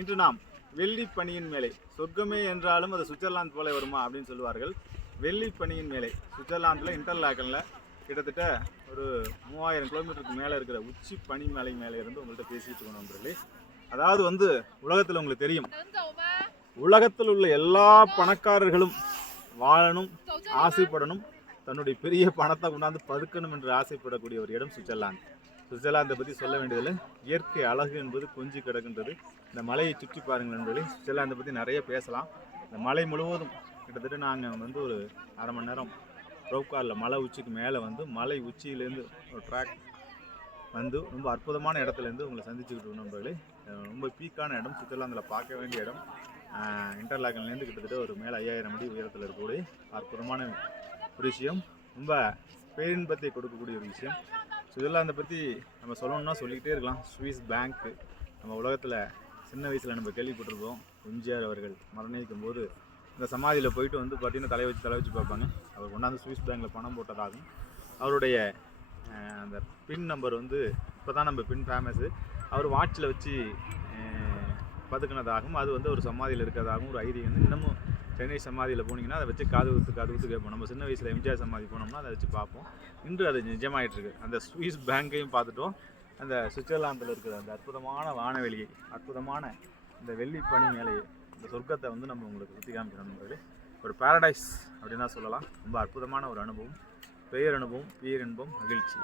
இன்று நாம் வெள்ளி பனியின் மேலே, சொர்க்கமே என்றாலும் அது சுவிட்சர்லாந்து போல வருமா அப்படின்னு சொல்லுவார்கள். வெள்ளி பனியின் மேலே சுவிட்சர்லாந்தில் இன்டர்லாக்கனில் கிட்டத்தட்ட ஒரு 3000 கிலோமீட்டருக்கு மேலே இருக்கிற உச்சி பனி மலை மேலே இருந்து உங்கள்கிட்ட பேசிட்டு இருக்கோம் நண்பர்களே. அதாவது உலகத்தில் உங்களுக்கு தெரியும், உலகத்தில் உள்ள எல்லா பணக்காரர்களும் வாழணும், ஆசைப்படணும், தன்னுடைய பெரிய பணத்தை கொண்டாந்து பதுக்கணும் என்று ஆசைப்படக்கூடிய ஒரு இடம் சுவிட்சர்லாந்து. சுவிட்சர்லாந்தை பற்றி சொல்ல வேண்டியதில்லை. இயற்கை அழகு என்பது கொஞ்சி கிடக்கின்றது. இந்த மலையை சுற்றி பாருங்கள் நண்பர்களே. சுவிட்சர்லாந்தை பற்றி நிறைய பேசலாம். இந்த மலை முழுவதும் கிட்டத்தட்ட நாங்கள் ஒரு அரை மணி நேரம் ரோப்காரில் மலை உச்சிக்கு மேலே மலை உச்சியிலேருந்து ஒரு ட்ராக் ரொம்ப அற்புதமான இடத்துலேருந்து உங்களை சந்திச்சுக்கிட்டு நண்பர்களே. ரொம்ப பீக்கான இடம், சுவிட்சர்லாந்தில் பார்க்க வேண்டிய இடம். இன்டர்லாக்கன்லேருந்து கிட்டத்தட்ட ஒரு மேலே 5000 அடி உயரத்தில் இருக்கக்கூடிய அற்புதமான ஒரு விஷயம். ரொம்ப பேரின்பத்தை கொடுக்கக்கூடிய ஒரு விஷயம். சுவிட்சர்லாந்தை பற்றி நம்ம சொல்லணும்னா சொல்லிக்கிட்டே இருக்கலாம். சுவிஸ் பேங்க்கு நம்ம உலகத்தில் சின்ன வயசில் நம்ம கேள்விப்பட்டிருக்கோம். எம்ஜிஆர் அவர்கள் மரணிக்கும் போது இந்த சமாதியில் போயிட்டு பார்த்திங்கன்னா தலை வச்சு பார்ப்பாங்க. அவர் கொண்டாந்து சுவிஸ் பேங்கில் பணம் போட்டதாகவும், அவருடைய அந்த பின் நம்பர் இப்போ தான் நம்ம பின் ஃபேமஸு, அவர் வாட்சில் வச்சு பதுக்கினதாகவும், அது ஒரு சமாதியில் இருக்கிறதாகவும் ஒரு ஐதீகம். இன்னமும் சென்னை சமாதியில் போனீங்கன்னா அதை வச்சு காது ஊற்று கேட்போம். நம்ம சின்ன வயசில் எம்ஜிஆர் சமாதி போனோம்னா அதை வச்சு பார்ப்போம். இன்று அது நிஜமாயிட்டிருக்கு. அந்த சுவிஸ் பேங்கையும் பார்த்துட்டோம். அந்த சுவிட்சர்லாந்தில் இருக்கிற அந்த அற்புதமான வானவெளியை, அற்புதமான இந்த வெள்ளி பனி மேலேயே இந்த சொர்க்கத்தை நம்ம உங்களுக்கு சுற்றி காமிக்கிறோம் நண்பர்களே. ஒரு பேரடைஸ் அப்படின்னு தான் சொல்லலாம். ரொம்ப அற்புதமான ஒரு அனுபவம், பேரனுபவம், பேரின்பம், மகிழ்ச்சி.